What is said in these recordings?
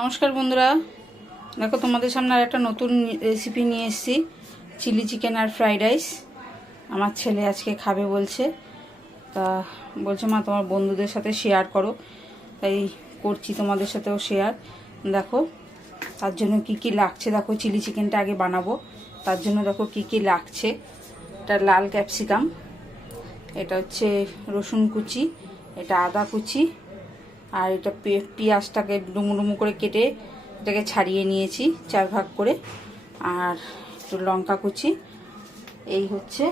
নমস্কার বন্ধুরা, দেখো তোমাদের সামনে আর একটা নতুন রেসিপি নিয়ে এসেছি। চিলি চিকেন আর ফ্রাইড রাইস। আমার ছেলে আজকে খাবে বলছে, তা বলছে মা তোমার বন্ধুদের সাথে শেয়ার করো, তাই করছি তোমাদের সাথেও শেয়ার। দেখো তার জন্য কি কি লাগছে, দেখো চিলি চিকেনটা আগে বানাবো, তার জন্য দেখো কি কি লাগছে। এটা লাল ক্যাপসিকাম, এটা হচ্ছে রসুন কুচি, এটা আদা কুচি, আর এটা পেঁয়াজটাকে ডুমু ডুমু করে কেটে এটাকে ছাড়িয়ে নিয়েছি 4 ভাগ করে, আর একটু লঙ্কা কুচি। এই হচ্ছে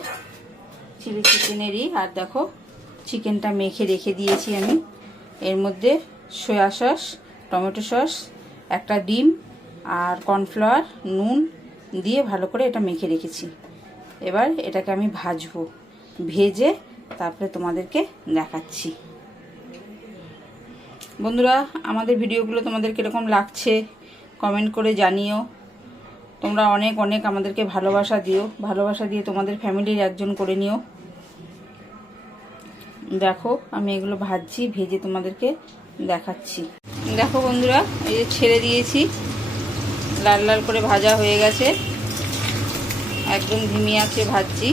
চিলি চিকেনেরই। আর দেখো চিকেনটা মেখে রেখে দিয়েছি আমি। এর মধ্যে সয়া সস, টমেটো সস, একটা ডিম আর কর্নফ্লাওয়ার, নুন দিয়ে ভালো করে এটা মেখে রেখেছি। এবার এটাকে আমি ভাজবো, ভেজে তারপরে তোমাদেরকে দেখাচ্ছি। বন্ধুরা, আমাদের ভিডিওগুলো তোমাদের কীরকম লাগছে কমেন্ট করে জানিও। তোমরা অনেক অনেক আমাদেরকে ভালোবাসা দিও, ভালোবাসা দিয়ে তোমাদের ফ্যামিলির একজন করে নিও। দেখো আমি এগুলো ভাজছি, ভেজে তোমাদেরকে দেখাচ্ছি। দেখো বন্ধুরা, এই যে ছেড়ে দিয়েছি, লাল লাল করে ভাজা হয়ে গেছে, একদম ধিমি আঁচে ভাজছি।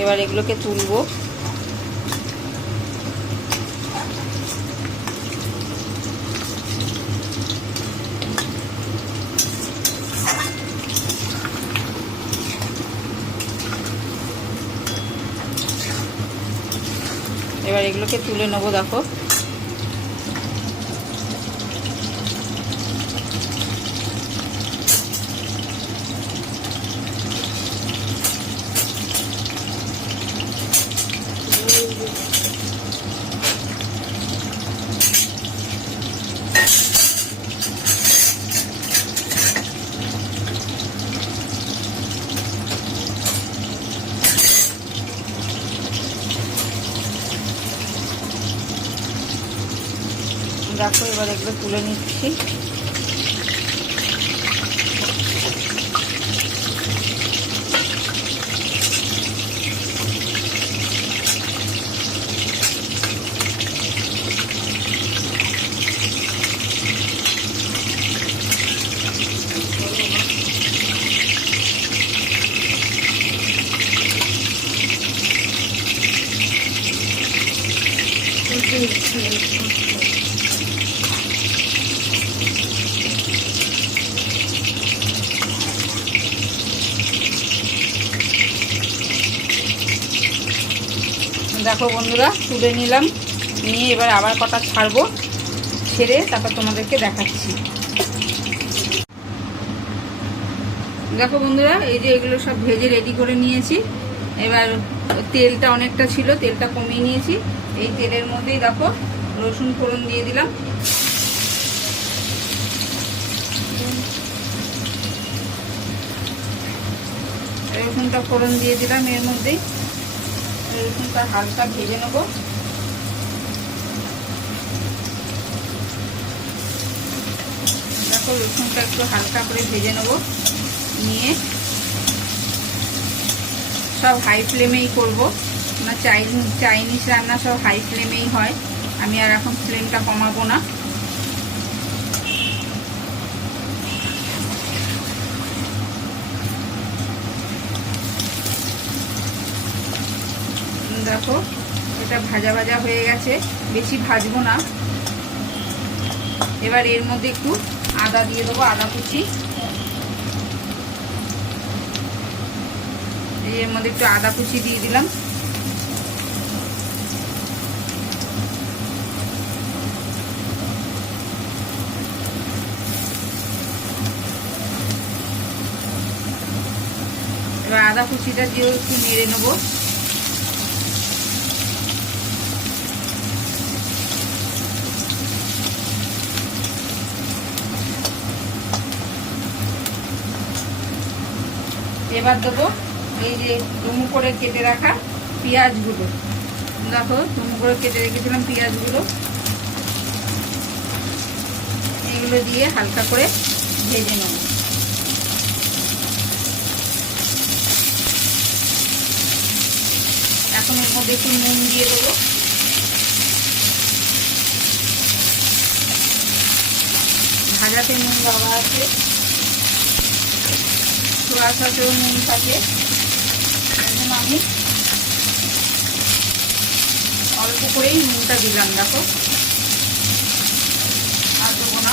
এবার এগুলোকে তুলবো। এবার এগুলোকে তুলে নেবো। দেখো দেখো এবার এগুলো তুলে নিচ্ছি। দেখো বন্ধুরা, তুলে নিলাম, নিয়ে এবার আবার কটা ছাড়বো, ছেড়ে তারপর তোমাদেরকে দেখাচ্ছি। দেখো বন্ধুরা, এই যে এগুলো সব ভেজে রেডি করে নিয়েছি। এবার তেলটা অনেকটা ছিল, তেলটা কমিয়ে নিয়েছি। এই তেলের মধ্যেই দেখো রসুন ফোড়ন দিয়ে দিলাম। রসুনটা ফোড়ন দিয়ে দিলাম এর মধ্যেই। রসুনটা হালকা ভেজে নেব। দেখো রসুনটা একটু হালকা করে ভেজে নেব, নিয়ে সব হাই ফ্লেমেই করব। না চাইনিজ রান্না সব হাই ফ্লেমেই হয়, আমি আর এখন ফ্লেমটা কমাবো না। দেখো এটা ভাজা ভাজা হয়ে গেছে, বেশি ভাজবো না। এবার এর মধ্যে একটু আদা দিয়ে দেবো, আদা কুচি। এর মধ্যে একটু আদা কুচি দিয়ে দিলাম। এবার আদা কুচিটা দিয়েও একটু নেড়ে নেবো। এবার দেবো এই যে ডুমু করে কেটে রাখা পেঁয়াজগুলো। দেখো ডুমু করে কেটে রেখেছিলাম পেঁয়াজগুলো, এগুলো দিয়ে হালকা করে ভেজে নেব। এখন এর মধ্যে একটু নুন দিয়ে দেবো। ভাজাতে নুন দেওয়া আছে, সোয়া সসেও নুন থাকে, এখন আমি অল্প করেই নুনটা দিলাম। দেখো আর দেবো না।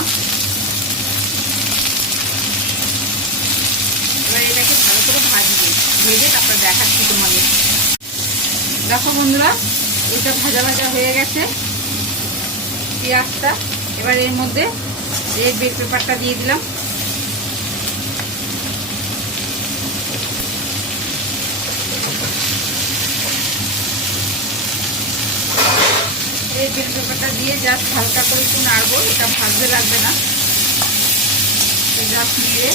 এবার এটাকে ভালো করে ভাজবে, ভেজে তারপর দেখাচ্ছি তোমাদের। দেখো বন্ধুরা, এটা ভাজা ভাজা হয়ে গেছে পেঁয়াজটা। এবার এর মধ্যে রেড বেল পেপারটা দিয়ে দিলাম। রেড বেল পেপারটা দিয়ে জাস্ট হালকা করে একটু নাড়বো, এটা ভাজতে লাগবে না, জাস্ট নিয়ে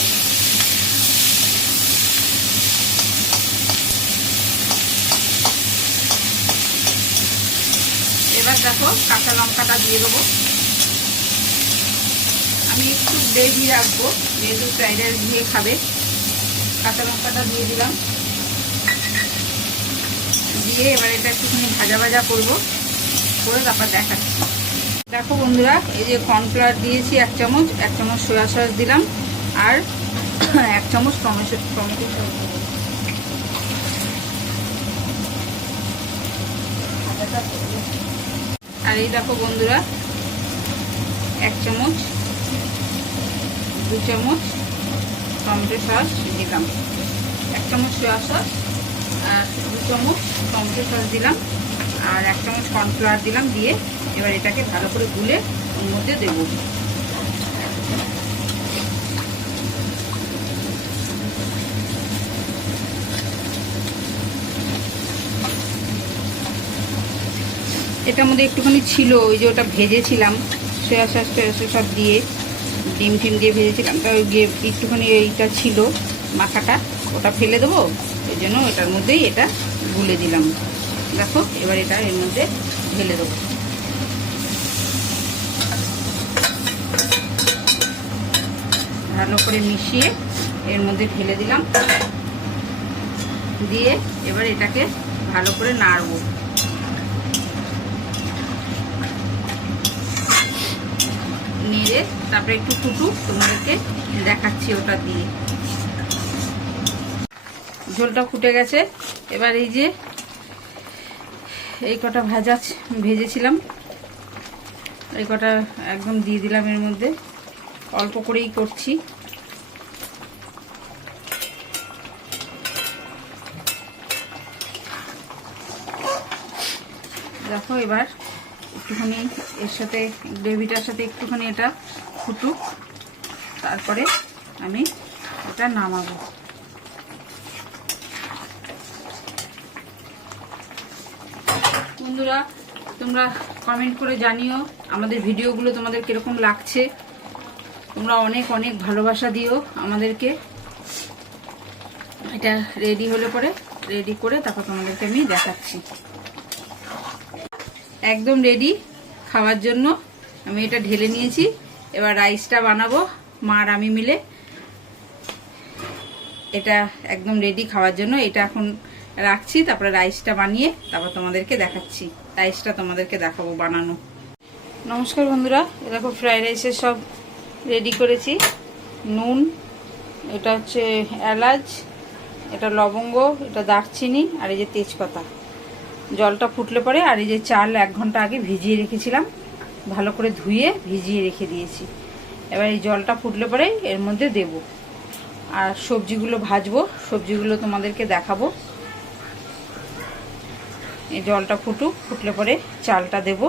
এবার দেখো কাঁচা লঙ্কাটা দিয়ে দেবো। আমি একটু গ্রেভি রাখবো, যেহেতু ফ্রাইড রাইস দিয়ে খাবে। কাঁচা লঙ্কাটা দিয়ে দিলাম, দিয়ে এবার এটা একটুখানি ভাজা ভাজা করবো, করে তারপর দেখাচ্ছি। দেখো বন্ধুরা, এই যে কর্নফ্লাওয়ার দিয়েছি 1 চামচ, 1 চামচ সোয়া সস দিলাম, আর 1 চামচ টমেটো সস দেবো। আর এই দেখো বন্ধুরা, 1 চামচ 2 চামচ টমেটো সস দিলাম, 1 চামচ সোয়া সস আর 2 চামচ টমেটো সস দিলাম, আর 1 চামচ কর্নফ্লাওয়ার দিলাম। দিয়ে এবার এটাকে ভালো করে গুলে ওর মধ্যে দেব। এটার মধ্যে একটুখানি ছিল, ওই যে ওটা ভেজেছিলাম সয়া সস সব দিয়ে, ডিম টিম দিয়ে ভেজেছিলাম, তা ওই একটুখানি এইটা ছিল মাখাটা, ওটা ফেলে দেবো, ওই জন্য এটার মধ্যেই এটা গুলে দিলাম। দেখো এবার এটা এর মধ্যে ঢেলে দেবো। ভালো করে মিশিয়ে এর মধ্যে ঢেলে দিলাম, দিয়ে এবার এটাকে ভালো করে নাড়বো। নিয়ে তারপরে একটু ফুটুক, তোমাদেরকে দেখাচ্ছি ওটা দিয়ে। ঝোলটা ফুটে গেছে। এবার এই যে এই কটা ভেজেছিলাম, এই কটা একদম দিয়ে দিলাম এর মধ্যে, অল্প করেই করছি। দেখো এবার একটুখানি এর সাথে গ্রেভিটার সাথে একটুখানি এটা ফুটুক, তারপরে আমি এটা নামাবো। বন্ধুরা, তোমরা কমেন্ট করে জানিও আমাদের ভিডিওগুলো তোমাদের কিরকম লাগছে। তোমরা অনেক অনেক ভালোবাসা দিও আমাদেরকে। এটা রেডি হলে পরে রেডি করে তারপর তোমাদেরকে আমি দেখাচ্ছি। একদম রেডি খাওয়ার জন্য আমি এটা ঢেলে নিয়েছি। এবার রাইসটা বানাবো মা আর আমি মিলে। এটা একদম রেডি খাওয়ার জন্য, এটা এখন রাখছি, তারপরে রাইসটা বানিয়ে তারপর তোমাদেরকে দেখাচ্ছি। রাইসটা তোমাদেরকে দেখাবো বানানো। নমস্কার বন্ধুরা, দেখো ফ্রাইড রাইসের সব রেডি করেছি। নুন, এটা হচ্ছে এলাচ, এটা লবঙ্গ, এটা দারচিনি, আর এই যে তেজপাতা। জলটা ফুটলে পরে, আর এই যে চাল 1 ঘন্টা আগে ভিজিয়ে রেখেছিলাম, ভালো করে ধুয়ে ভিজিয়ে রেখে দিয়েছি। এবার এই জলটা ফুটলে পরে এর মধ্যে দেব, আর সবজিগুলো ভাজবো, সবজিগুলো তোমাদেরকে দেখাবো। এই জলটা ফুটলে পরে চালটা দেব,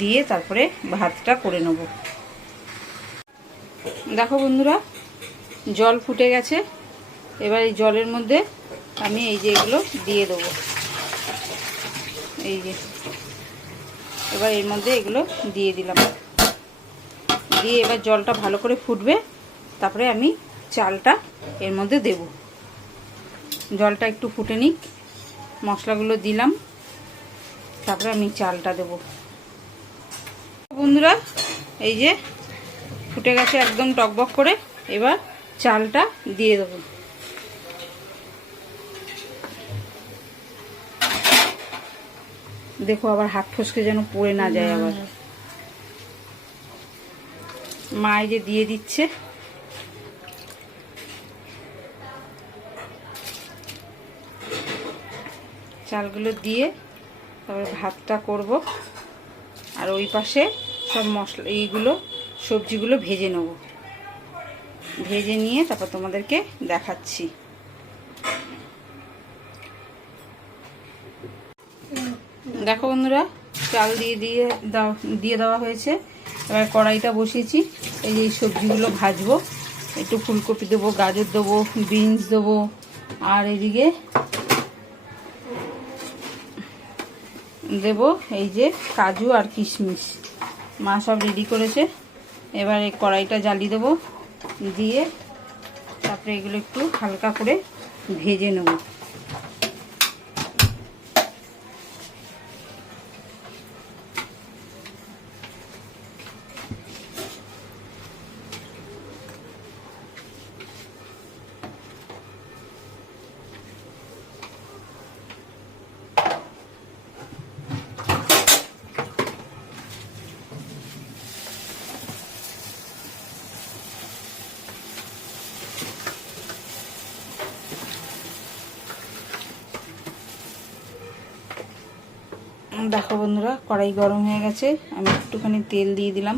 দিয়ে তারপরে ভাতটা করে নেব। দেখো বন্ধুরা, জল ফুটে গেছে। এবার এই জলের মধ্যে আমি এই যে এগুলো দিয়ে দেবো। এই যে এবার এর মধ্যে এগুলো দিয়ে দিলাম, দিয়ে এবার জলটা ভালো করে ফুটবে, তারপরে আমি চালটা এর মধ্যে দেব। জলটা একটু ফুটে নিক, মশলাগুলো দিলাম, তারপরে আমি চালটা দেব। বন্ধুরা, এই যে ফুটে গেছে একদম টকবক করে। এবার চালটা দিয়ে দেবো। দেখো আবার হাত ফসকে যেন পড়ে না যায়। আবার মা এই যে দিয়ে দিচ্ছে। চালগুলো দিয়ে তারপরে ভাতটা করব। আর ওই পাশে সব মশলা এইগুলো সবজিগুলো ভেজে নেব। ভেজে নিয়ে তারপর তোমাদেরকে দেখাচ্ছি। দেখো বন্ধুরা, চাল দিয়ে দেওয়া হয়েছে। এবার কড়াইটা বসিয়েছি। এই যে সবজিগুলো ভাজবো। একটু ফুলকপি দেবো, গাজর দেবো, বিনস দেবো, আর এদিকে দেব এই যে কাজু আর কিশমিশ। মা সব রেডি করেছে। এবার এই কড়াইটা জ্বালিয়ে দেবো, দিয়ে তারপরে এগুলো একটু হালকা করে ভেজে নেব। দেখো বন্ধুরা, কড়াই গরম হয়ে গেছে। আমি একটুখানি তেল দিয়ে দিলাম।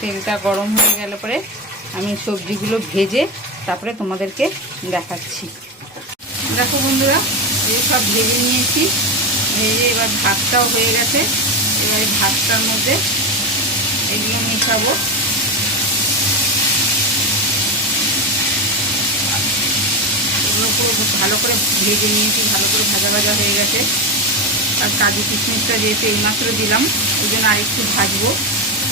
তেলটা গরম হয়ে গেলে পরে আমি সবজিগুলো ভেজে তারপরে তোমাদেরকে দেখাচ্ছি। দেখো বন্ধুরা, এই সব ভেজে নিয়েছি। ভেজে এবার ভাতটাও হয়ে গেছে। এবার ভাতটার মধ্যে এগুলো মেশাবো। এগুলো পুরো ভালো করে ভেজে নিয়েছি, ভালো করে ভাজা ভাজা হয়ে গেছে। আর কাজু কিশমিশটা যেহেতু এইমাত্র দিলাম, ওই জন্য আরেকটু ভাজবো।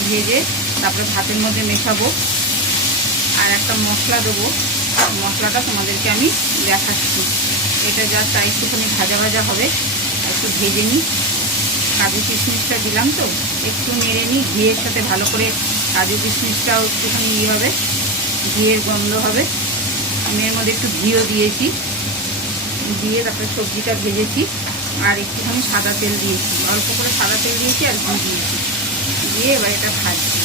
ভেজে তারপরে ভাতের মধ্যে মেশাবো। আর একটা মশলা দেবো, মশলাটা তোমাদেরকে আমি দেখাচ্ছি। এটা জাস্ট একটুখানি ভাজা ভাজা হবে। একটু ভেজে নিই। কাজু কিশমিশটা দিলাম তো, একটু নেড়ে নিই। ঘিয়ের সাথে ভালো করে কাজু কিশমিশটাও একটুখানি ইয়ে হবে, ঘিয়ের গন্ধ হবে। আমি এর মধ্যে একটু ঘিও দিয়েছি। দিয়ে তারপরে সবজিটা ভেজেছি। আর একটুখানি সাদা তেল দিয়েছি, অল্প করে সাদা তেল দিয়েছি আর ঘি দিয়েছি। দিয়ে এবার এটা ভাজছি।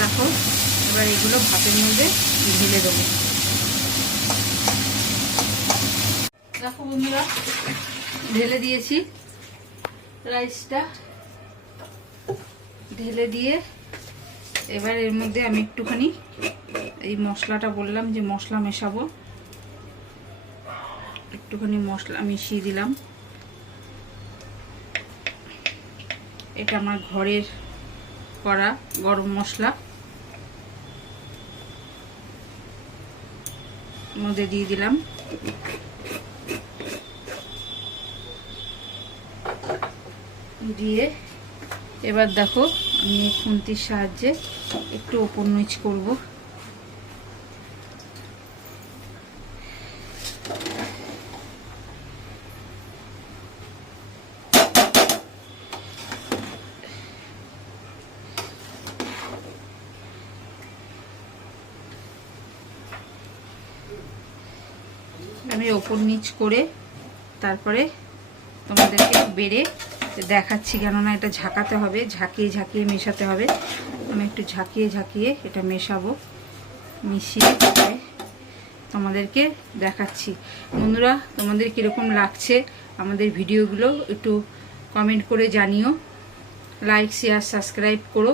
দেখো, এবার এগুলো ভাতের মধ্যে ঢেলে দেবো। দেখো বন্ধুরা, ঢেলে দিয়েছি। রাইসটা ঢেলে দিয়ে এবার এর মধ্যে আমি একটুখানি এই মশলাটা বললাম যে মশলা মেশাবো, একটুখানি মশলা মিশিয়ে দিলাম। এটা আমার ঘরের করা গরম মশলা, মধ্যে দিয়ে দিলাম। দিয়ে এবার দেখো, আমি খুন্তির সাহায্যে একটু ওপর নিচ করব। আমি ওপর নিচ করে তারপরে তোমাদেরকে বেড়ে দেখাচ্ছি, কেননা এটা ঝাঁকাতে হবে, ঝাঁকিয়ে ঝাঁকিয়ে মেশাতে হবে। আমি একটু ঝাঁকিয়ে ঝাঁকিয়ে এটা মেশাবো। মিশিয়ে তোমাদেরকে দেখাচ্ছি। বন্ধুরা, তোমাদের কীরকম লাগছে আমাদের ভিডিওগুলো একটু কমেন্ট করে জানিও। লাইক, শেয়ার, সাবস্ক্রাইব করো।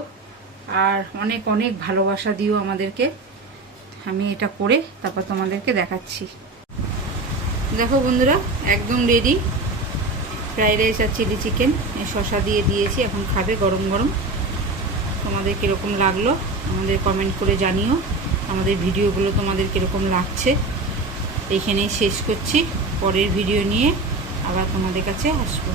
আর অনেক অনেক ভালোবাসা দিও আমাদেরকে। আমি এটা করে তারপর তোমাদেরকে দেখাচ্ছি। দেখো বন্ধুরা, একদম রেডি ফ্রাইড রাইস আর চিলি চিকেন। শসা দিয়ে দিয়েছি, এখন খাবে গরম গরম। তোমাদের কীরকম লাগলো আমাদের কমেন্ট করে জানিও। আমাদের ভিডিওগুলো তোমাদের কীরকম লাগছে। এইখানেই শেষ করছি। পরের ভিডিও নিয়ে আবার তোমাদের কাছে আসবো।